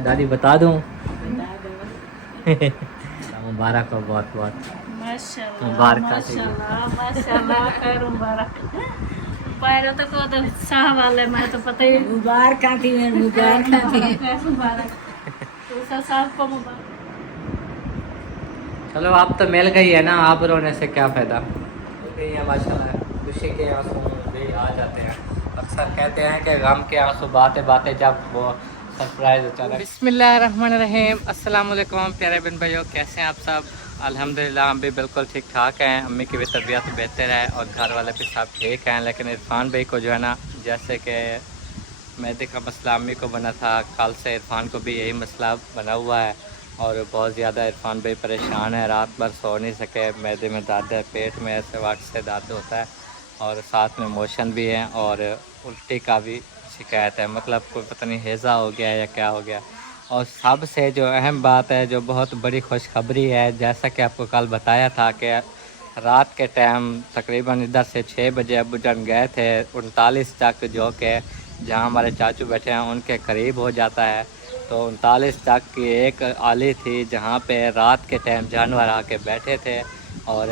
दादी बता दूं? बता दो। मुबारक हो बहुत बहुत। माशाल्लाह मुबारक माशाल्लाह माशाल्लाह खैर मुबारक। पैरों तक वो तो साह वाले मैं तो पता ही मुबारक थी मुबारक थी मुबारक तो सबको मुबारक। चलो आप तो मिल गई है ना, आप रोने से क्या फ़ायदा। मिल गई है माशाल्लाह, खुशी के आंसू भी आ जाते हैं। अक्सर कहते हैं कि गम के आंसू बातें बातें जब वो सरप्राइज अचानक। बिस्मिल्लाहिर्रहमानिर्रहीम, अस्सलाम वालेकुम प्यारे बहन भाइयों, कैसे हैं आप सब? अल्हम्दुलिल्लाह हम भी बिल्कुल ठीक ठाक हैं। अम्मी की भी तबीयत बेहतर है और घर वाले भी सब ठीक हैं। लेकिन इरफान भाई को जो है ना, जैसे कि मैदे का मसला अम्मी को बना था, कल से इरफान को भी यही मसला बना हुआ है और बहुत ज़्यादा इरफान भाई परेशान है। रात भर सो नहीं सके, मैदे में दर्द है, पेट में ऐसे वक्त से दर्द होता है और साथ में मोशन भी है और उल्टी का भी शिकायत है। मतलब कोई पता नहीं हैज़ा हो गया या क्या हो गया। और सबसे जो अहम बात है, जो बहुत बड़ी खुशखबरी है, जैसा कि आपको कल बताया था कि रात के टाइम तकरीबन इधर से 6 बजे अबू जान गए थे 39 तक, जो कि जहाँ हमारे चाचू बैठे हैं उनके करीब हो जाता है। तो 39 तक की एक आली थी जहाँ पे रात के टाइम जानवर आके बैठे थे और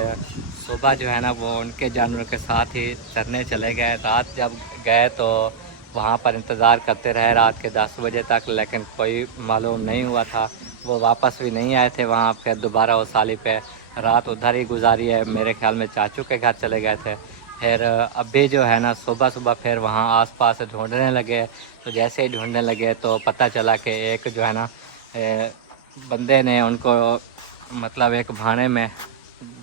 सुबह जो है ना वो उनके जानवरों के साथ ही चरने चले गए। रात जब गए तो वहाँ पर इंतज़ार करते रहे रात के 10 बजे तक, लेकिन कोई मालूम नहीं हुआ था। वो वापस भी नहीं आए थे वहाँ। फिर दोबारा उस साली पे रात उधर ही गुजारी है, मेरे ख्याल में चाचू के घर चले गए थे। फिर अभी जो है ना सुबह सुबह फिर वहाँ आसपास ढूंढने लगे। तो जैसे ही ढूंढने लगे तो पता चला कि एक जो है ना बंदे ने उनको मतलब एक भाने में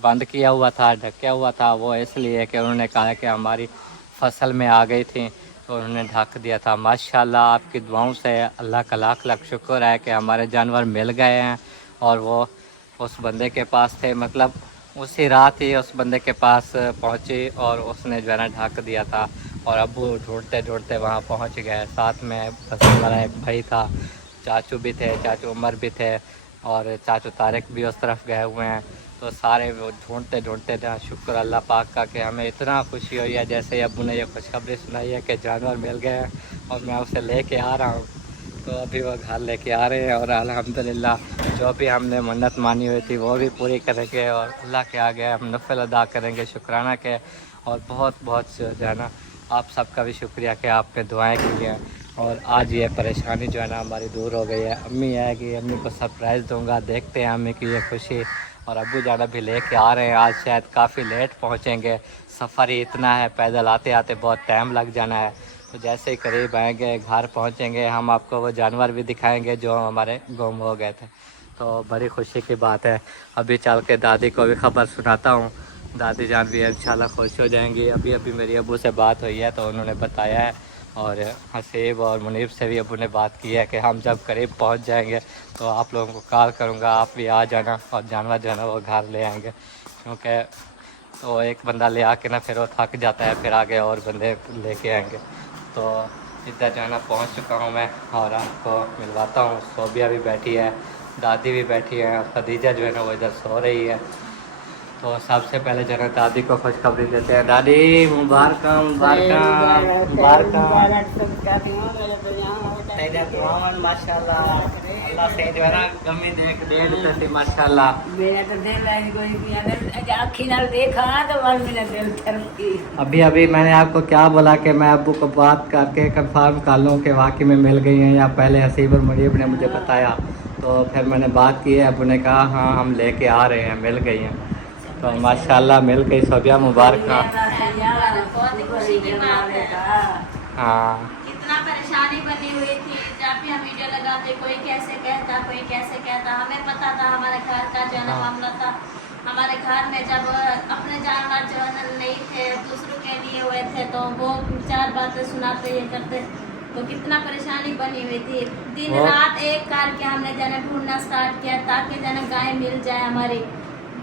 बंद किया हुआ था, ढका हुआ था। वो इसलिए कि उन्होंने कहा कि हमारी फसल में आ गई थी तो उन्होंने ढक दिया था। माशाल्लाह आपकी दुआओं से अल्लाह का लाख लाख शुक्र है कि हमारे जानवर मिल गए हैं और वो उस बंदे के पास थे। मतलब उसी रात ही उस बंदे के पास पहुंची और उसने जो है ना ढक दिया था और अब वो ढूंढते ढूंढते वहाँ पहुंच गए। साथ में बस हमारा एक भाई था, चाचू भी थे, चाचू उमर भी थे और चाचू तारिक भी उस तरफ गए हुए हैं। तो सारे वो ढूंढते ढूंढते थे। शुक्र अल्लाह पाक का कि हमें इतना खुशी हुई है। जैसे ही अब्बू ने ये खुशखबरी सुनाई है कि जानवर मिल गए हैं और मैं उसे लेके आ रहा हूँ, तो अभी वो घर लेके आ रहे हैं और अल्हम्दुलिल्लाह जो भी हमने मन्नत मानी हुई थी वो भी पूरी करेंगे और अल्लाह के आगे हम नफल अदा करेंगे शुक्राना के। और बहुत बहुत जो है ना आप सबका भी शुक्रिया कि आपने दुआएं की हैं और आज ये परेशानी जो है ना हमारी दूर हो गई है। अम्मी आएगी, अम्मी को सरप्राइज़ दूंगा, देखते हैं अम्मी की ये खुशी। और अब्बू जाना भी लेके आ रहे हैं, आज शायद काफ़ी लेट पहुँचेंगे, सफ़र ही इतना है, पैदल आते आते बहुत टाइम लग जाना है। तो जैसे ही करीब आएंगे, घर पहुँचेंगे, हम आपको वो जानवर भी दिखाएंगे जो हमारे गुम हो गए थे। तो बड़ी खुशी की बात है। अभी चल के दादी को भी ख़बर सुनाता हूँ, दादी जान भी इंशाल्लाह खुश हो जाएंगी। अभी अभी मेरी अब्बू से बात हुई है तो उन्होंने बताया है और हसीब और मुनीब से भी अब्बू ने बात की है कि हम जब करीब पहुंच जाएंगे तो आप लोगों को कॉल करूंगा, आप भी आ जाना और जानवर जो है ना वो घर ले आएंगे। क्योंकि तो एक बंदा ले आके ना फिर वो थक जाता है, फिर आगे और बंदे लेके आएंगे। तो इधर जो है ना पहुँच चुका हूँ मैं और आपको मिलवाता हूँ। सोबिया भी बैठी है, दादी भी बैठी है और खदीजा जो है ना वो इधर सो रही है। तो सबसे पहले जो है दादी को खुशखबरी देते हैं। दादी मुबारक मुबारक मुबारक माशाल्लाह। अल्लाह से जो है ना गमी देख डेढ़ से माशाल्लाह। मेरा तो दिल है कोई आखी नाल देखा तो बस मेरा दिल थरकी। अभी अभी मैंने आपको क्या बोला कि मैं अब्बू को बात करके कंफर्म कर लूँ कि वाकई में मिल गई हैं या पहले हसीब और मुनीब ने मुझे बताया। तो फिर मैंने बात की है, अब्बू ने कहा हाँ हम लेके आ रहे हैं, मिल गई हैं। तो माशाल्लाह मिल गई। सोबिया मुबारक। बहुत ही खुशी की बात है। हाँ इतना परेशानी बनी हुई थी, जब भी हम वीडियो लगाते कोई कैसे कहता कोई कैसे कहता। हमें पता था हमारे घर का जो है ना मामला था। हमारे घर में जब अपने जानवर जो है ना नहीं थे, दूसरों के लिए हुए थे, तो वो चार बातें सुनाते ये करते, तो कितना परेशानी बनी हुई थी। दिन रात एक करके हमने जना ढूंढना स्टार्ट किया ताकि जना गाय मिल जाए हमारी।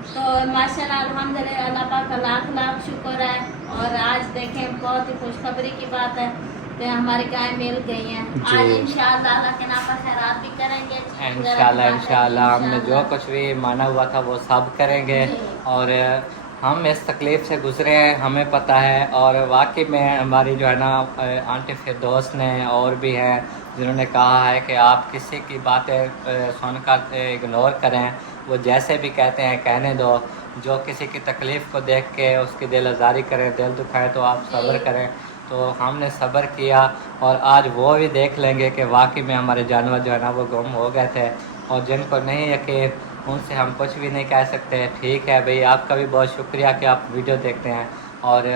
तो माशाल्लाह अल्हम्दुलिल्लाह अल्लाह पाक का लाख लाख शुक्र है। और आज देखें बहुत ही खुशखबरी की बात है कि हमारी गाय मिल गई हैं। आज इंशाअल्लाह अल्लाह के नाम पर खैरात भी करेंगे इंशाल्लाह। इंशाल्लाह हमने जो कुछ भी माना हुआ था वो सब करेंगे। और हम इस तकलीफ़ से गुज़रे हैं, हमें पता है। और वाकई में हमारी जो है ना आंटी फिरदौस ने और भी हैं जिन्होंने कहा है कि आप किसी की बातें सुनकर इग्नोर करें, वो जैसे भी कहते हैं कहने दो। जो किसी की तकलीफ़ को देख के उसकी दिल आज़ारी करें, दिल दुखाए तो आप सब्र करें। तो हमने सब्र किया और आज वो भी देख लेंगे कि वाकई में हमारे जानवर जो है ना वो गुम हो गए थे। और जिनको नहीं यकीन उनसे हम कुछ भी नहीं कह सकते। ठीक है भाई, आपका भी बहुत शुक्रिया कि आप वीडियो देखते हैं। और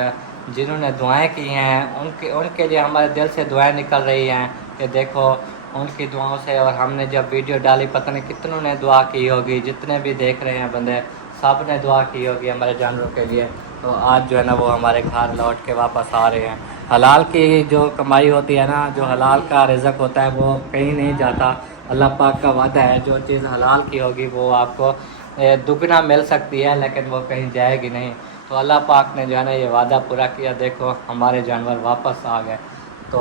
जिन्होंने दुआएं की हैं उनके लिए हमारे दिल से दुआएं निकल रही हैं कि देखो उनकी दुआओं से। और हमने जब वीडियो डाली पता नहीं कितनों ने दुआ की होगी, जितने भी देख रहे हैं बंदे सब ने दुआ की होगी हमारे जानवरों के लिए। तो आज जो है ना वो हमारे घर लौट के वापस आ रहे हैं। हलाल की जो कमाई होती है ना, जो हलाल का रिज़्क होता है वो कहीं नहीं जाता। अल्लाह पाक का वादा है जो चीज़ हलाल की होगी वो आपको दुगना मिल सकती है, लेकिन वो कहीं जाएगी नहीं। तो अल्लाह पाक ने जो है ना ये वादा पूरा किया। देखो हमारे जानवर वापस आ गए, तो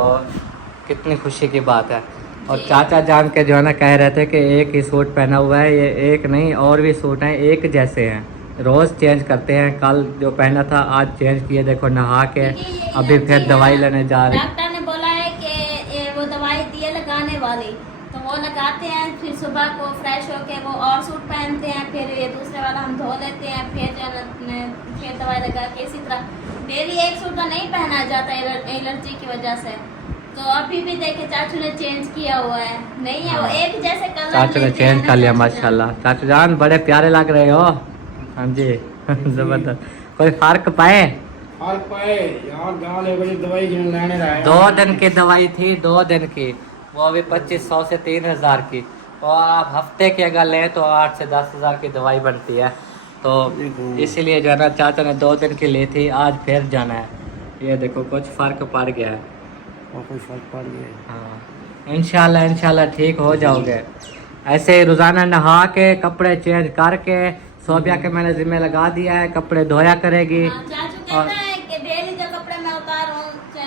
कितनी खुशी की बात है। और चाचा जान के जो है ना कह रहे थे कि एक ही सूट पहना हुआ है, ये एक नहीं और भी सूट हैं एक जैसे हैं, रोज़ चेंज करते हैं। कल जो पहना था आज चेंज किए। देखो नहा के अभी फिर दवाई लेने जा रहे। डॉक्टर ने बोला है कि वो दवाई दी है लगाने वाली, तो वो लगाते हैं, फिर सुबह को फ्रेश होके वो और सूट पहनते हैं, फिर ये दूसरे वाला हम धो लेते हैं, फिर दवाई लगा के इसी तरह डेली एक सूट तो नहीं पहना जाता एलर्जी की वजह से। तो अभी भी देखे चाचू ने चेंज किया हुआ है, नहीं है वो एक जैसे कलर चाचू ने चेंज कर लिया माशाल्लाह। चाचू जान बड़े प्यारे लग रहे हो। हाँ जी जबरदस्त। कोई फर्क पाए? फर्क पाए यार, गाल बड़ी दवाई लेने रहे 2 दिन की दवाई थी, 2 दिन की, वो अभी 2500 से 3000 की। और आप हफ्ते की अगर लें तो 8 से 10,000 की दवाई बनती है। तो इसीलिए जो है ना चाचा ने 2 दिन की ली थी, आज फिर जाना है। ये देखो कुछ फ़र्क पड़ गया है। कोई फर्क पड़ गया। हाँ इंशाल्लाह ठीक हो जाओगे। ऐसे ही रोज़ाना नहा के कपड़े चेंज करके सोबिया के मैंने जिम्मे लगा दिया है, कपड़े धोया करेगी। चाचू कहता है कि डेली जो कपड़े मैं उतारूं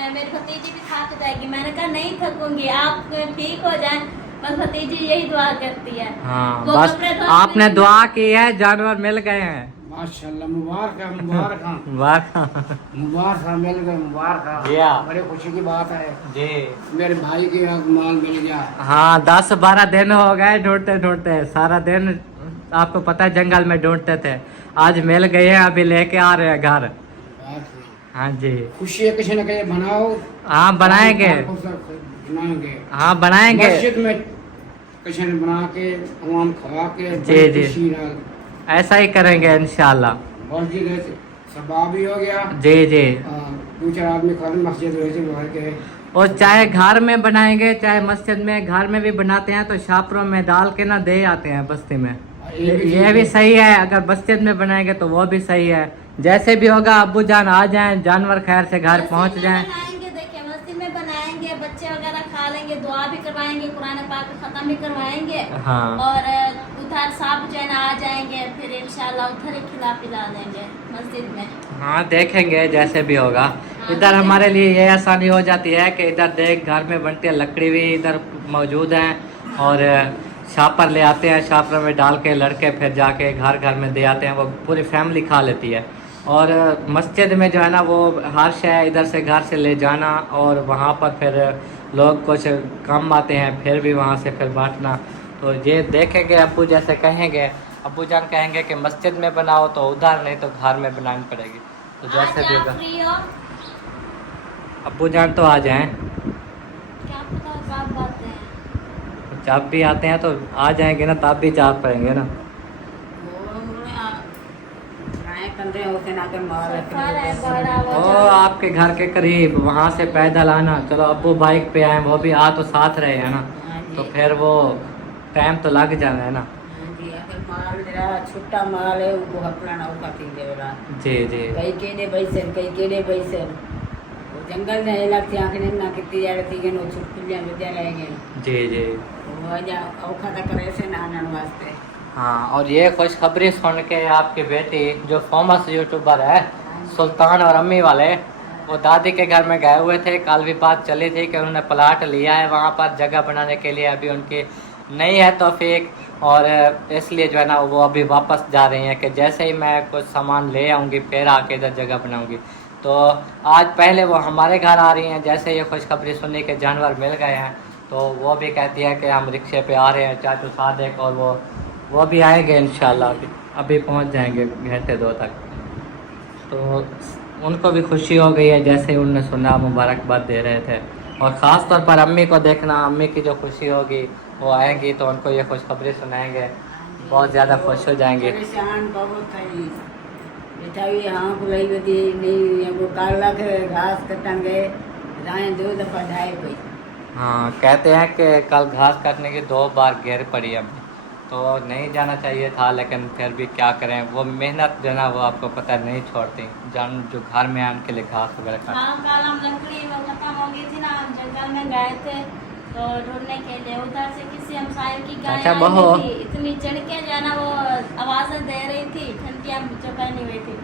मेरी भतीजी भी थक जाएगी। मैंने कहा नहीं थकूंगी, आप ठीक हो जाएं, बस भतीजी यही दुआ करती है। हाँ वो बस कपड़े धोने आपने में- दुआ की है, जानवर मिल गए हैं। माशाल्लाह, मुबारक है, मुबारक है, वाह मुबारक है, मिल गए, मुबारक है। जी हाँ। बड़ी खुशी की बात है, जी मेरे भाई के यहाँ माल मिल गया। हाँ 10-12 दिन हो गए ढूंढते ढूंढते, सारा दिन आपको पता है जंगल में ढूंढते थे, आज मिल गए हैं, अभी लेके आ रहे हैं घर। हाँ जी खुशी है, किसी न कहीं बनाओ। हाँ बनाएंगे, बनाएंगे, हाँ बनाएंगे। मस्जिद में किसी ने बना के तमाम खवा के जी, बड़ी जी। खुशी नाल ऐसा ही करेंगे इंशाल्लाह। मस्जिद है, सबाब भी हो गया। जी जी। दो चार आदमी खा मस्जिद वैसे बना के, और चाहे घर में बनाएंगे चाहे मस्जिद में, घर में भी बनाते हैं तो शापरों में डाल के ना दे आते हैं बस्ती में। ये भी सही है, अगर मस्जिद में बनाएंगे तो वो भी सही है। जैसे भी होगा अब्बू जान आ जाएं, जानवर खैर से घर पहुंच मस्जिद में जाएं। बनाएंगे, देखिए मस्जिद में बनाएंगे, बच्चे वगैरह खा लेंगे, दुआ भी करवाएंगे, कुरान पाक खत्म भी करवाएंगे। हाँ। और उधर सब जो है ना आ जाएंगे, फिर इंशाल्लाह उधर ही खिला पिला देंगे मस्जिद में। हाँ देखेंगे जैसे भी होगा। इधर हमारे लिए ये आसानी हो जाती है कि इधर देख घर में बनती है, लकड़ी भी इधर मौजूद है और शापर ले आते हैं, शापर में डाल के लड़के फिर जाके घर घर में दे आते हैं, वो पूरी फैमिली खा लेती है। और मस्जिद में जो है ना वो हर शय इधर से घर से ले जाना और वहाँ पर फिर लोग कुछ कम आते हैं फिर भी वहाँ से फिर बांटना। तो ये देखेंगे, अब्बू जैसे कहेंगे, अब्बू जान कहेंगे कि मस्जिद में बनाओ तो उधर, नहीं तो घर में बनानी पड़ेगी। तो जैसे भी आज होगा। आप फ्री हो? अब्बू जान तो आ जाएं, क्या पता कब बातें हैं। जब भी आते हैं तो आ जाएंगे ना, तब भी चाप पड़ेंगे ना। सफर है बड़ा ओ वो आपके घर के करीब, वहाँ से पैदल आना। चलो अब्बू बाइक पे आए, वो भी आ तो साथ रहे हैं ना, तो फिर वो टाइम तो लग जाना है ना। छुट्टा माल है उनको अपना नौका थी देवरा जी जी। कई केड़े बैसन वो जंगल ने इलाक थी आंखने ना कितनी जाड़े थी गन वो छुटकुलियां विद्या रहेंगे जी जी। वो अजा औखा तक करे से ना आनन वास्ते। हाँ और ये खुशखबरी सुन के आपकी बेटी जो फेमस यूट्यूबर है सुल्तान और अम्मी वाले, वो दादी के घर में गए हुए थे। कल भी बात चली थी कि उन्होंने प्लाट लिया है वहाँ पर जगह बनाने के लिए। अभी उनकी नहीं है तौफीक, और इसलिए जो है ना वो अभी वापस जा रही हैं कि जैसे ही मैं कुछ सामान ले आऊँगी फिर आके इधर जगह बनाऊँगी। तो आज पहले वो हमारे घर आ रही हैं, जैसे ये खुशखबरी सुनी कि जानवर मिल गए हैं तो वो भी कहती है कि हम रिक्शे पे आ रहे हैं, चाचू सादिक और वो भी आएंगे इंशाल्लाह, अभी पहुंच जाएंगे घंटे 2 तक। तो उनको भी खुशी हो गई है, जैसे ही उन्होंने सुना मुबारकबाद दे रहे थे। और ख़ास तौर पर अम्मी को देखना, अम्मी की जो खुशी होगी वो आएंगी तो उनको ये खुशखबरी सुनाएंगे, बहुत ज़्यादा खुश हो जाएंगे। परेशान बहुत थी बेटा भी हाँ बुलाई बदी नहीं वो काला के घास कटन गए राय 2 दफ़ा ढाई पई। हाँ, कहते हैं कि कल घास काटने की 2 बार घेर पड़ी अम्मी, तो नहीं जाना चाहिए था, लेकिन फिर भी क्या करें, वो मेहनत जो है ना वो आपको पता है नहीं छोड़ती, जान जो घर में है उनके लिए घास वगैरह काट। हाँ, कल हम लकड़ी वो खत्म हो गई थी ना, हम जंगल में गए थे तो ढूंढने के लिए, उधर से किसी हमसायों की गाय अच्छा, आई बहो। हुई थी, इतनी चढ़ के जो है ना वो आवाज़ें दे रही थी, घंटियाँ जो पहनी हुई थी।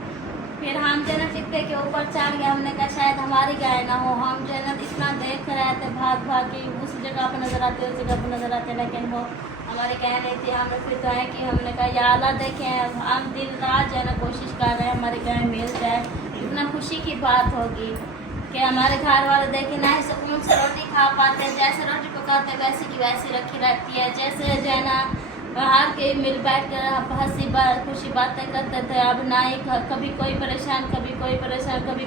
फिर हम जो है ना टिप्पे के ऊपर चढ़ गए, हमने कहा शायद हमारी गाय ना हो, हम जो है ना इतना देख रहे थे भाग भाग के, उस जगह पर नजर आते उस जगह पर नजर आते, लेकिन वो हमारी कह रही थी। हमने फिर तो है कि हमने कहा या अल्लाह देखें, हम दिन रात जो है ना कोशिश कर रहे हैं हमारी गाय मिल जाए, इतना खुशी की बात होगी कि हमारे घर वाले देखें ना ही सुकून से रोटी खा पाते हैं, जैसे रोटी पकाते वैसी की वैसी रखी रहती है, जैसे जो है ना बाहर के मिल बैठ कर हंसी खुशी बातें करते थे। अब ना ही कभी कोई परेशान कभी कोई परेशान, कभी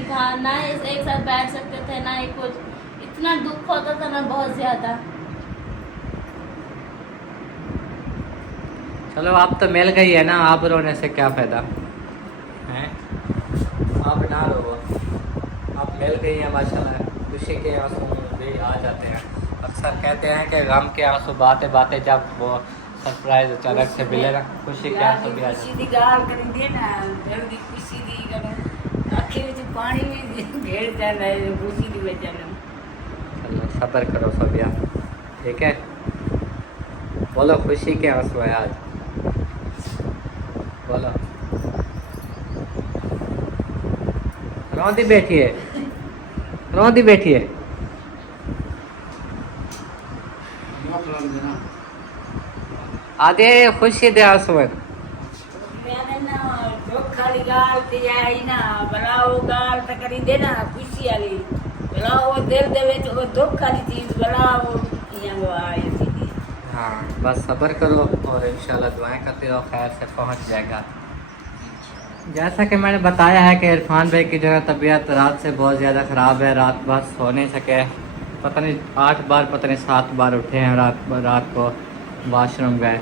कहाँ ना ही एक साथ बैठ सकते थे, ना ही कुछ, इतना दुख होता था ना बहुत ज़्यादा। चलो आप तो मिल गई है ना, आप रोने से क्या फ़ायदा है, आप ना रो, आप मिल गई हैं माशाल्लाह, खुशी के आंसू भी आ जाते हैं। अक्सर कहते हैं कि गम के आंसू बातें बातें जब वो सरप्राइज अचानक से मिले ना, खुशी के आंसू भी आ जाते हैं। खुशी दी गाल करी ना दिल दी खुशी दी कर आंखें में पानी भी घेर जाना है खुशी दी वजह से। चलो सब्र करो सबिया, ठीक है, बोलो खुशी के आंसू है आज, बोलो। रोंदी बैठी है, रोंदी बैठी है। मत लग देना आधे खुशी दे आंसू है। मैंने ना जो खाली गाल ते आई ना भला वो गाल त करी दे ना खुशी वाली, भला वो दिल दे विच वो दुख वाली चीज भला वो यहाँ वो आई थी। हाँ, बस सब्र करो और इंशाल्लाह दुआएं करते रहो, खैर से पहुंच जाएगा। जैसा कि मैंने बताया है कि इरफान भाई की जो है तबीयत रात से बहुत ज़्यादा ख़राब है, रात भर सो नहीं सके, पता नहीं 8 बार पता नहीं 7 बार उठे हैं, रात को वॉशरूम गए।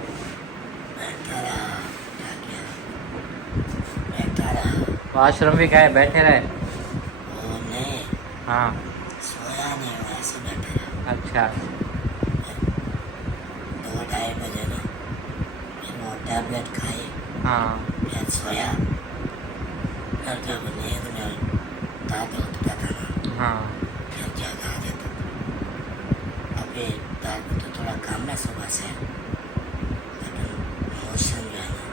वॉशरूम भी गए, बैठे रहे। हाँ, सोया नहीं, वैसे बैठे रहा। अच्छा, 2-2:30 बजे ना फिर वो टैबलेट खाई, हाँ, फिर सोया, फिर जब नींद में दाद उठता था ना, हाँ, फिर जगा देता था। अभी दाद तो थोड़ा कम है सुबह से, लेकिन मोशन जो है ना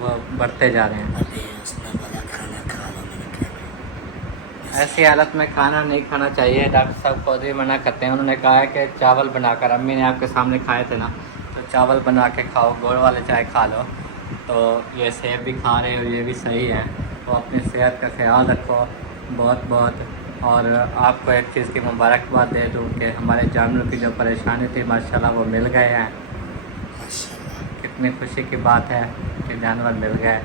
वो बढ़ते जा रहे हैं। अभी उसने बोला खाना खा लो, मैंने कहा ऐसी हालत में खाना नहीं खाना चाहिए, डॉक्टर साहब खुद ही मना करते हैं। उन्होंने कहा है कि चावल बनाकर, अम्मी ने आपके सामने खाए थे ना, तो चावल बना के खाओ, गुड़ वाले चाय खा लो। तो ये सेब भी खा रहे हो, ये भी सही है, तो अपनी सेहत का ख्याल रखो बहुत बहुत। और आपको एक चीज़ की मुबारकबाद दे दूँ कि हमारे जानवरों की जो परेशानी थी माशाल्लाह वो मिल गए हैं। माशाल्लाह। कितनी खुशी की बात है कि जानवर मिल गए।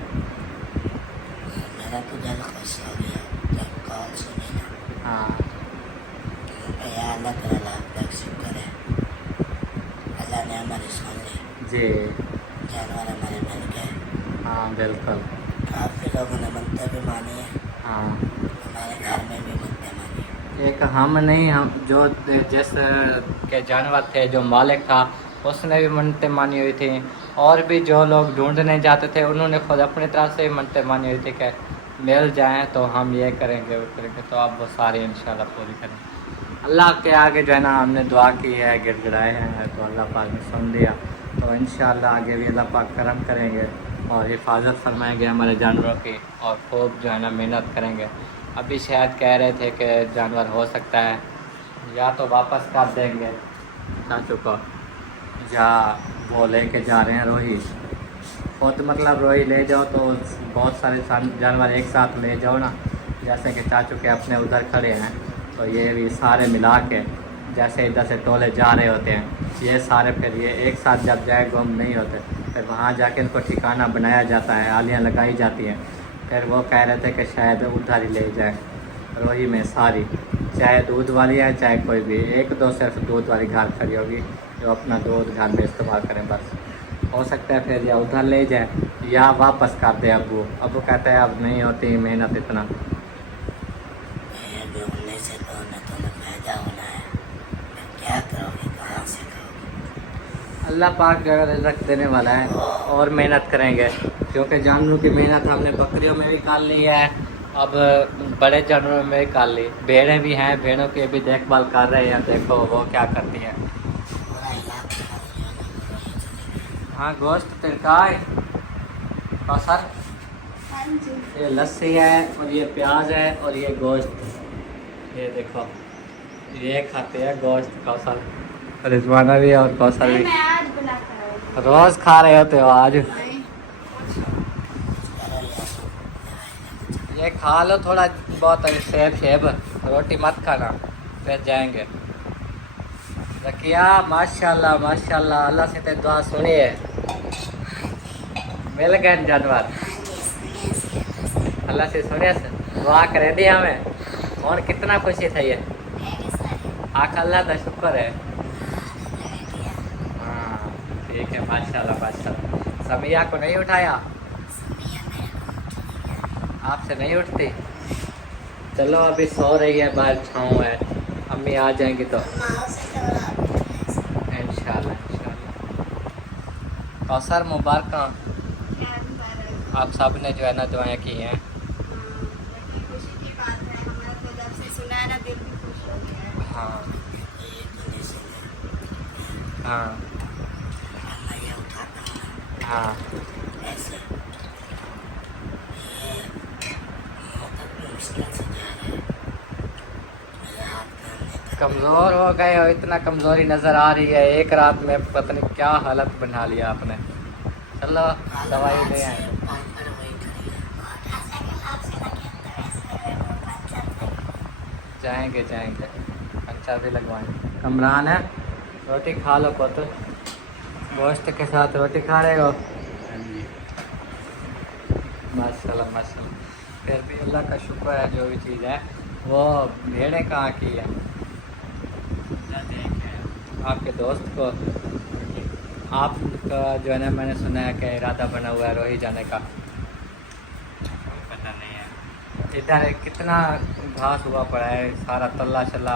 मेरा तो दिल खुश हो गया जब कॉल सुनी ना। हाँ, या अल्लाह तेरा लाख लाख शुक्र है, अल्लाह ने हमारी सुन ली, जी, जानवर हमारे मिल गए। हाँ बिल्कुल, काफ़ी लोगों ने मनते भी मानी है, हाँ। हमारे घर में भी मनते मानी है। एक हम नहीं, हम जो जिस के जानवर थे, जो मालिक था उसने भी मन्नतें मानी हुई थी, और भी जो लोग ढूंढने जाते थे उन्होंने खुद अपनी तरफ से मन्नतें मानी हुई थी कि मिल जाएं तो हम ये करेंगे वो करेंगे, तो अब वो सारी इंशाल्लाह पूरी करें। अल्लाह के आगे जो है ना हमने दुआ की है, गिड़गिड़ाए हैं, तो अल्लाह पाक ने सुन लिया, तो इंशाल्लाह आगे भी अल्लाह पाक करम करेंगे और हिफाजत फरमाएंगे हमारे जानवरों की, और खूब जो है ना मेहनत करेंगे। अभी शायद कह रहे थे कि जानवर हो सकता है या तो वापस कर देंगे चाचू को, जहाँ वो लेके जा रहे हैं रोही। खुद मतलब रोही ले जाओ तो बहुत सारे जानवर एक साथ ले जाओ ना, जैसे कि चाचू के अपने उधर खड़े हैं, तो ये भी सारे मिला के जैसे इधर से टोले जा रहे होते हैं, ये सारे फिर ये एक साथ जब जाए गुम नहीं होते, फिर वहाँ जाके इनको ठिकाना बनाया जाता है, आलियाँ लगाई जाती हैं। फिर वो कह रहे थे कि शायद उधर ही ले जाए रोही में सारी, चाहे दूध वाली है चाहे कोई भी, एक दो सिर्फ दूध वाली घर खड़ी होगी जो अपना दूध घर में इस्तेमाल करें बस। हो सकता है फिर या उधर ले जाए या वापस कर दे अबू। अबू कहते हैं अब नहीं होती मेहनत इतना। अभी उनने से तो न तुम्हें फायदा होना है, क्या करोगे, कहाँ से करोगे? अल्लाह पाक अगर रिज़्क़ देने वाला है और मेहनत करेंगे, क्योंकि जानवरों की मेहनत हमने बकरियों में भी कर ली है, अब बड़े जानवरों में भी कर ली। भेड़ें भी हैं, भेड़ों की भी देखभाल कर रहे हैं, देखो वो क्या करती हैं। पूरा इलाका जो है ना, हाँ गोश्त तिरकाय और सर हाँ जी। ये लस्सी है और ये प्याज है और ये गोश्त, ये देखो ये खाते हैं गोश्त। कौसर रिजवाना भी और कौसर भी मैं आज बुलाकर आऊँगी। रोज़ खा रहे होते हो आज। ये खा लो थोड़ा बहुत सेब शेब, रोटी मत खाना, फिर जाएंगे। रकिया माशाल्लाह माशाल्लाह, अल्लाह से ते दुआ सुनिए, मिल गए जानवर। अल्लाह से सुनिए दुआ करे दी हमें, और कितना खुशी था ये। आख अल्लाह का शुक्र है। हाँ ठीक है माशाल्लाह माशाल्लाह। समिया को नहीं उठाया, आपसे नहीं उठती? चलो अभी सो रही है, बाहर छाँव है, अम्मी आ जाएंगी तो इंशाल्लाह इंशाल्लाह। कौसर मुबारक, आप सब ने जो है ना दुआएं की हैं। खुशी की बात है, हमारा तो जब से सुना है ना दिल भी खुश हो गया है। हाँ हाँ मैं ये उठाता हूँ हाँ ऐसे, ये बहुत मुश्किल से जा रहा है, मेरे हाथ काम नहीं कर। कमज़ोर हो गए हो, इतना कमज़ोरी नज़र आ रही है, एक रात में पता नहीं क्या हालत बना लिया आपने। चलो दवाई ले आए। जाएंगे जाएंगे, पंचर भी लगवाएंगे। कमरान है, रोटी खा लो पुत्र, गोश्त के साथ रोटी खा रहे हो? माशाल्लाह माशाल्लाह। फिर भी अल्लाह का शुक्र है, जो भी चीज़ है। वो भेड़ें कहाँ की है? आपके दोस्त को, आपका जो है ना, मैंने सुना है कि इरादा बना हुआ है रोही जाने का। पता नहीं है। इधर कितना घास हुआ पड़ा है, सारा तल्ला शल्ला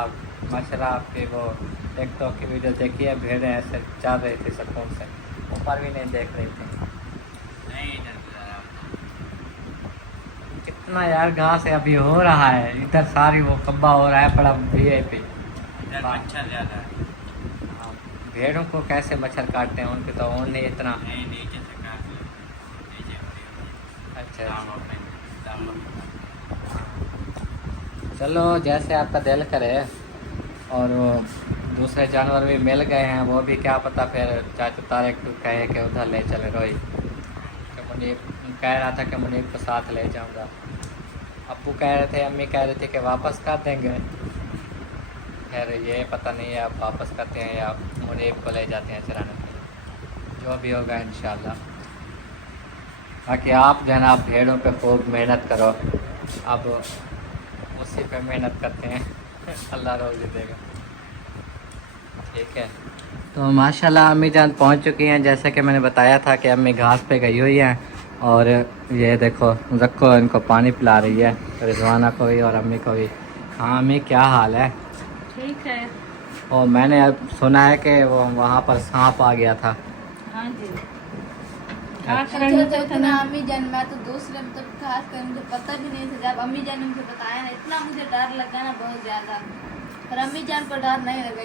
माशाल्लाह। आपके वो एक तो की वीडियो देखी है, भेड़ें ऐसे चल रही थी सुकून से, ऊपर भी नहीं देख रही थी। नहीं इधर गुजारा। कितना यार घास है, अभी हो रहा है इधर, सारी वो कब्बा हो रहा है बड़ा VIP। इधर मच्छर ज़्यादा है। भेड़ों को कैसे मच्छर काटते हैं, उनके तो ऊन नहीं इतना। नहीं नीचे से काट लो, नीचे बड़ी अच्छा दामों पे, दामों पे। चलो जैसे आपका दिल करे। और वो दूसरे जानवर भी मिल गए हैं, वो भी क्या पता फिर चाचू तारिक को कहे कि उधर ले चले रोही। तो मुनीब कह रहा था कि मुनीब को साथ ले जाऊंगा। अब्बू कह रहे थे, अम्मी कह रही थी कि वापस कर देंगे। खैर ये पता नहीं है अब वापस करते हैं या मुनीब को ले जाते हैं चराने के लिए, जो भी होगा इंशाल्लाह। बाकी आप जो है ना, आप भेड़ों पे खूब मेहनत करो, अब उसी पे मेहनत करते हैं अल्लाह रोज़ देगा। ठीक है, तो माशाल्लाह अम्मी जान पहुंच चुकी हैं। जैसा कि मैंने बताया था कि अम्मी घास पे गई हुई हैं, और ये देखो रखो इनको पानी पिला रही है, रिजवाना को भी और अम्मी को भी। हाँ अम्मी क्या हाल है? ठीक है। और मैंने अब सुना है कि वो वहाँ पर सांप आ गया था। हाँ जी। अच्छा। क्या करेंगे तो इतना अम्मी जान, मैं तो दूसरे मतलब खास कर मुझे पता भी नहीं था, जब अम्मी जान ने मुझे बताया ना, इतना मुझे डर लगा ना बहुत ज्यादा। पर अम्मी जान को डर नहीं लगा,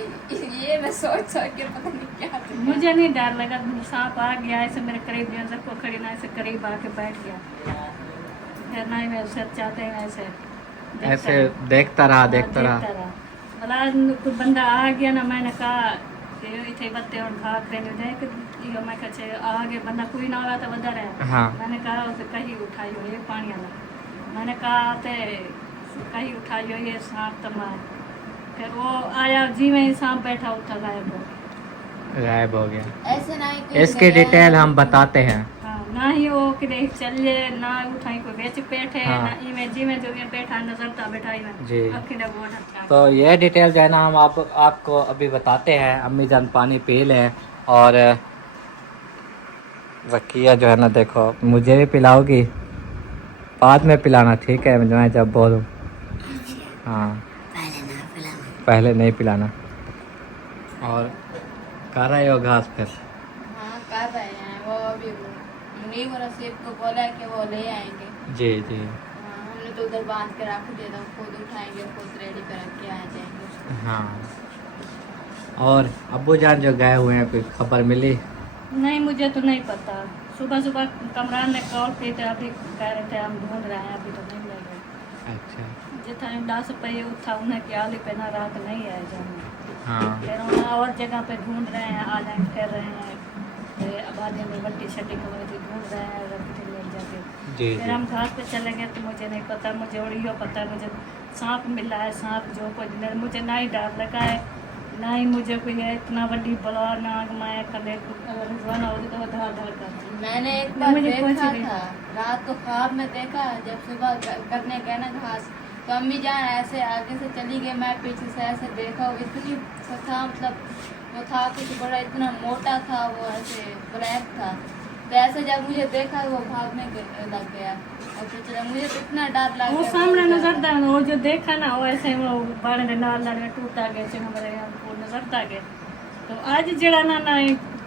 ये मैं सोच के पता नहीं क्या था। मुझे नहीं डर लगा, सांप आ गया ऐसे मेरे करीब, जो सबको खड़ी ना ऐसे करीब आके बैठ गया, फिर ना ही मैं उससे चाहते हैं ऐसे देखता रहा। बोला कोई बंदा आ गया ना, मैंने कहा કે इथे बत्ते और घाट देने जाए कि ये मैं कहे आगे बंदा कोई ना आया तो बंदा रहा। हाँ। मैंने कहा उसे कहीं उठाई हो ये पानी वाला, मैंने कहा ते कहीं उठाई हो ये सांप तमाम, फिर वो आया जी में सांप बैठा उठा गायब हो गया। ऐसे ना इसकी डिटेल हम बताते हैं। हाँ, ना ही वो कि चलिए ना उठाई कोई बेच बैठे हाँ। ना इमें जी में जो ये बैठा नजर था बैठाई में जी। अखी ना बोल अच्छा। तो ये डिटेल जो है ना हम आपको अभी बताते हैं। अम्मी जान पानी पी लें और रकिया जो है ना देखो मुझे भी पिलाओगी, बाद में पिलाना ठीक है मैं जब बोलूँ। हाँ पहले नहीं पिलाना। और कर रहे हो घास फिर? हाँ कर रहे हैं, वो अभी मुनीब और रसीब को बोला है कि वो ले आएंगे। जी जी। हाँ, हमने तो उधर बांध के रख दिया था, खुद उठाएंगे खुद रेडी करके आ जाएंगे। हाँ। और अब्बू जान जो गए हुए हैं कोई खबर मिली? नहीं मुझे तो नहीं पता। सुबह सुबह कमरान ने कॉल की थे, अभी कह रहे थे हम ढूंढ रहे हैं, अभी तो नहीं मिल रहे। अच्छा। जितना 10 रुपये उठा उन्हें क्या आली पे ना रात नहीं आए जाने। हाँ। फिर उन्हें और जगह पे ढूंढ रहे हैं, आ जाएंगे फिर रहे हैं आबादी में बट्टी शट्टी कमेटी ढूंढ रहे हैं, रखते मिल जाते। जी फिर जी। हम घास पे चले गए तो मुझे नहीं पता, मुझे और यो पता है मुझे सांप मिला है, सांप जो कुछ मुझे ना ही डर लगा है ना ही मुझे कोई है इतना बड़ी बड़ा नाग माया कले अगर रिजवाना होगी तो वो धार धार करती। मैंने एक बार मुझे कुछ देखा नहीं। था, रात को ख्वाब में देखा, जब सुबह करने गए ना घास तो अम्मी जान ऐसे आगे से चली गई, मैं पीछे से ऐसे देखा, वो इतनी था मतलब वो था कुछ बड़ा इतना मोटा था, वो ऐसे ब्लैक था। तो ऐसे जब मुझे देखा वो भागने लग गया और तो चला, मुझे तो इतना डर लग वो गया। सामने नजर था, वो जो देखा ना वो ऐसे वो बाड़े नाल नाल टूटा गए थे हमारे यहाँ को नजर था गए। तो आज जड़ा ना ना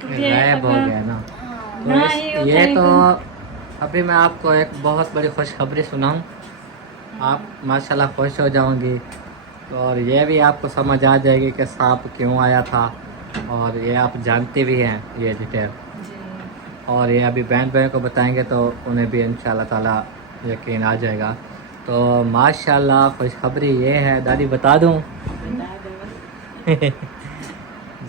गायब हो गया ना। हाँ, तो ना ही होता ये है तो अभी मैं आपको एक बहुत बड़ी खुशखबरी सुनाऊं, आप माशाल्लाह खुश हो जाओगी। और ये भी आपको समझ आ जाएगी कि सांप क्यों आया था, और ये आप जानते भी हैं ये डिटेल। और ये अभी बहन बहन को बताएंगे तो उन्हें भी इंशाल्लाह ताला यकीन आ जाएगा। तो माशाल्लाह खुशखबरी ये है, दादी बता दूं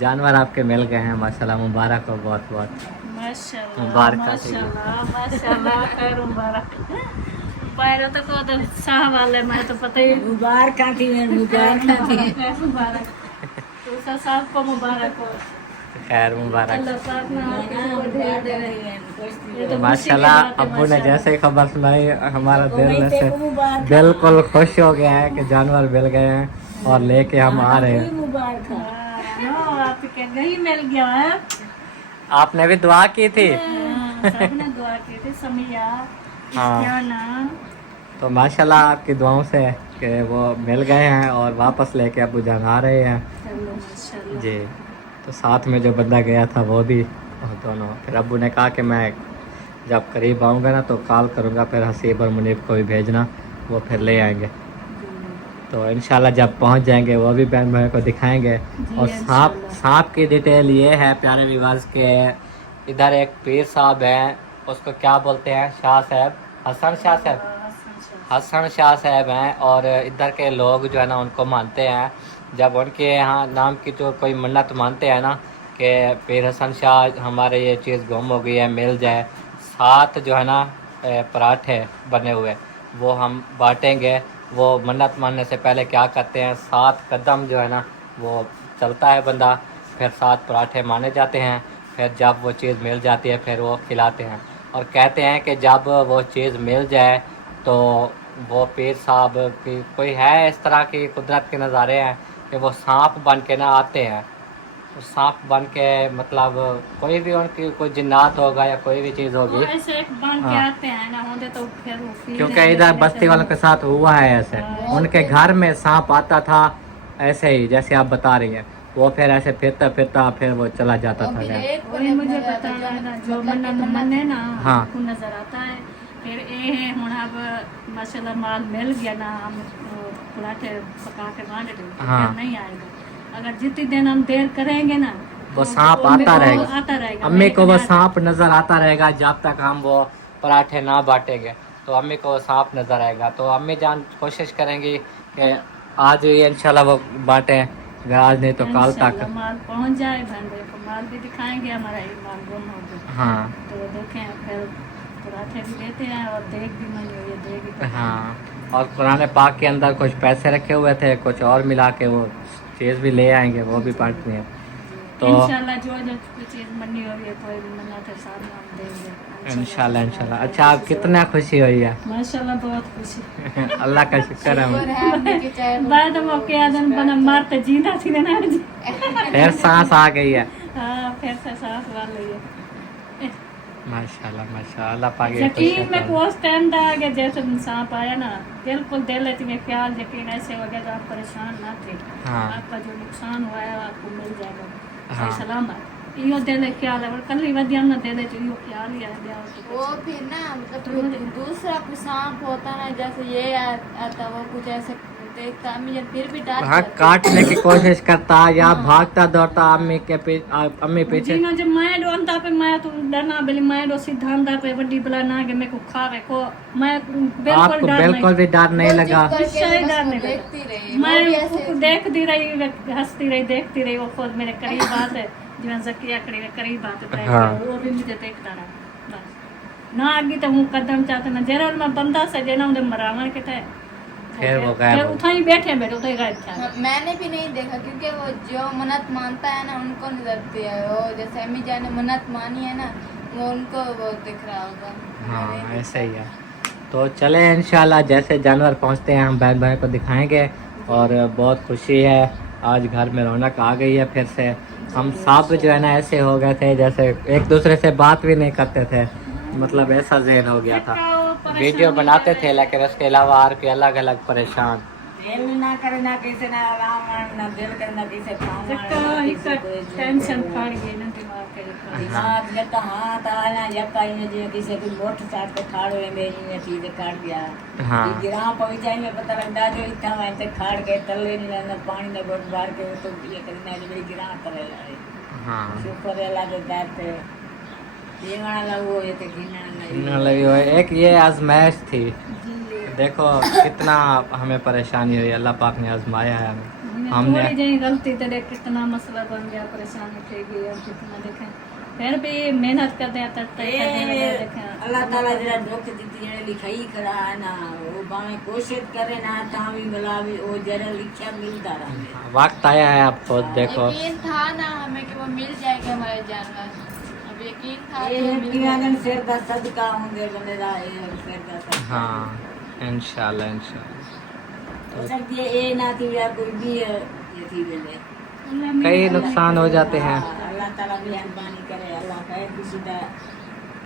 जानवर आपके मिल गए हैं माशाल्लाह, मुबारक हो बहुत बहुत। माशाल्लाह मुबारक माशाल्लाह माशाल्लाह खैर मुबारक। पैर तो को तो साह वाले मैं तो पता ही मुबारक थी मुबारक थी। मुबारक तो सबको मुबारक हो। खैर मुबारक। अल्लाह पाक ना आपको ढेर दे रही है। ये तो खुशी की माशाल्लाह बात है, अब्बू ने माशाल्लाह। जैसे ही खबर सुनाई हमारा दिल से बिल्कुल खुश हो गया है कि जानवर मिल गए हैं और लेके हम आ रहे हैं। मुबारक हाँ, आपके नहीं मिल गया है। आपने भी दुआ की थी? हाँ, सबने दुआ की थी, समिया हाँ। इस्तियाना। तो माशाल्लाह आपकी दुआओं से कि वो मिल गए हैं और वापस लेके अब्बू जान आ रहे हैं। चलो माशाल्लाह। जी। तो साथ में जो बंदा गया था वो भी, और दोनों। फिर अब्बू ने कहा कि मैं जब करीब आऊँगा ना तो कॉल करूँगा, फिर हसीब और मुनीब को भी भेजना, वो फिर ले आएंगे। तो इंशाल्लाह जब पहुँच जाएंगे वो भी बहन भाई को दिखाएंगे। और सांप की डिटेल ये है प्यारे व्यूअर्स के, इधर एक पीर साहब हैं, उसको क्या बोलते हैं, शाह साहब, हसन शाह साहब, हसन शाह साहब हैं। और इधर के लोग जो है ना उनको मानते हैं। जब उनके यहाँ नाम की जो कोई मन्नत मानते हैं ना कि पीर हसन शाह हमारे ये चीज़ गुम हो गई है, मिल जाए, 7 जो है ना पराठे बने हुए वो हम बांटेंगे। वो मन्नत मानने से पहले क्या करते हैं, 7 कदम जो है ना वो चलता है बंदा, फिर 7 पराठे माने जाते हैं। फिर जब वो चीज़ मिल जाती है फिर वो खिलाते हैं। और कहते हैं कि जब वो चीज़ मिल जाए तो वो पीर साहब की कोई है इस तरह की कुदरत के नज़ारे हैं कि वो सांप बन के ना आते हैं। तो सांप बन के मतलब कोई भी उनकी कोई जिन्नात होगा या कोई भी चीज़ होगी, ऐसे एक बांध के हाँ। आते हैं ना होंगे तो फिर वो फील क्योंकि इधर बस्ती वालों के साथ हुआ है ऐसे। उनके घर में सांप आता था ऐसे ही जैसे आप बता रही हैं, वो फिर ऐसे फिरता फिरता फिर वो चला जाता था। वही मुझे पता है ना, जो मन्नत मने ना हाँ। आपको नजर आता है। फिर ये है हुन अब माशाल्लाह माल मिल गया ना, हम पराठे पका के बांध देंगे, हाँ। फिर नहीं आएगा। अगर जितनी दिन हम देर करेंगे ना वो तो सांप वो आता वो रहेगा। आता रहेगा। अम्मी को वो लेकिन सांप नज़र आता रहेगा जब तक हम वो पराठे ना बांटेंगे, तो अम्मी को वो सांप नज़र आएगा। तो अम्मी जान कोशिश करेंगी कि आज ये इंशाल्लाह वो बांटें अगर आज नहीं तो कल तक। इंशाल्लाह माल पहुंच जाए भाई को माल भी दिखाएंगे, हमारा ये माल गुम हो गया हाँ तो देखें फिर पराठे भी देते हैं और देख भी मनी हुई है देगी। हाँ, और कुरान पाक के अंदर कुछ पैसे रखे हुए थे, कुछ और मिला के वो चीज़ भी ले आएंगे, वो भी पढ़ते हैं तो इंशाल्लाह जो जो चीज़ मनी हुई है कोई भी मना थे साथ में हम देंगे इंशाल्लाह इंशाल्लाह। अच्छा, आप कितना खुशी हुई है? माशाल्लाह बहुत खुशी। अल्लाह का शुक्र है। बाद में क्या दिन बना मारते जीना थी ना जी। फिर सांस आ गई है। हाँ फिर से सांस वाल रही है। माशाल्लाह माशाल्लाह, अल्लाह पाक ये यकीन में खुशी वो टाइम था कि जैसे सांप आया ना बिल्कुल दिल में ख्याल यकीन ऐसे हो गया तो आप परेशान ना थे। हाँ। आपका जो नुकसान हुआ है आपको मिल जाएगा हाँ। सही सलामत। इहो दिल ख्याल है कल ही वधिया ना दिल जो इहो ख्याल ही आ गया वो फिर ना मतलब दूसरा कुछ सांप होता है जैसे ये आता वो कुछ ऐसे देखता मुझे फिर भी डर हाँ, लगता है। काटने की कोशिश करता या भागता दौड़ता अम्मी पीछे। जी ना जब मैं डोंता पे मैं तो डरना बिल्ली मैं डो सिद्धांत पे बड़ी बला ना के मेरे को खावे को मैं बिल्कुल आपको डर बिल्कुल भी डर नहीं लगा? सही डर नहीं लगा। देखती रही वो भी मैं ऐसे देखती रही हंसती रही देखती रही वो खुद मेरे करीब बात है जिवें जकिया कड़ी में करीब बात है हाँ। वो भी मुझे देखता रहा बस ना आगे तो हूँ कदम चाहते ना जरा मैं बंदा से जेना उन्हें मरावन के थे फिर वो गायब हो उठाई बैठे उठाई गायब था। हाँ, मैंने भी नहीं देखा क्योंकि वो जो मन्नत मानता है ना उनको नहीं डरती है वो जैसे अम्मी जान ने मन्नत मानी है ना वो उनको वो दिख रहा होगा। हाँ ऐसा ही है। तो चले इंशाल्लाह जैसे जानवर पहुंचते हैं हम बहन भाई को दिखाएंगे। और बहुत खुशी है, आज घर में रौनक आ गई है फिर से। हम सब जो है ना ऐसे हो गए थे जैसे एक दूसरे से बात भी नहीं करते थे, मतलब ऐसा ज़हन हो गया था। वीडियो बनाते थे लेकिन उसके अलावा और भी अलग अलग परेशान। दिल ना करे ना किसी ना आराम ना दिल करे ना किसी टेंशन खा गई ना दिमाग के दिमाग जब हाथ आना जब कहीं जो किसी को मोट साथ पे खाड़ हुए मेरी ने चीज काट दिया। हाँ। गिरा पहुंचाई में पता लगता जो इतना वहां से खाड़ के तले नहीं ना पानी ना गोट बार के तो ये करना जो मेरी गिरा तले लाए। हाँ शुक्र है अल्लाह के दर पे ये वाला लगो ये तो गिना न नहीं लगी हुई एक ये आजमाइश थी। देखो कितना हमें परेशानी हुई, अल्लाह पाक ने आजमाया है हमें। हमने थोड़ी जही गलती तो देख कितना मसला बन गया परेशानी थे गई अब कितना देखें फिर भी मेहनत करते हैं देखें अल्लाह ताला जरा दुख दी है लिखाई करा है ना वो बाएं कोशिश करे ना तावी भला भी वो जरा लिखा मिलता रहा। वक्त आया है, आप खुद देखो। यकीन था ना हमें कि वो मिल जाएगा हमारे जानवर अब यकीन था कि ये वो मिल किया जाएगा। दिन सिर दा सदका होंगे बंदेदा ये सिर दा सदका। हाँ इंशाल्लाह इंशाल्लाह। हो सकती है ये ना थी या कोई भी ये थी बेले कई नुकसान हो जाते हैं, अल्लाह ताला मेहरबानी करे अल्लाह खैर किसी दा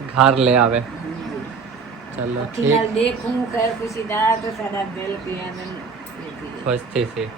घर ले आवे। चलो फिलहाल ठीक, देखूं खैर किसी दा तो सारा दिल किया दिन खुशी से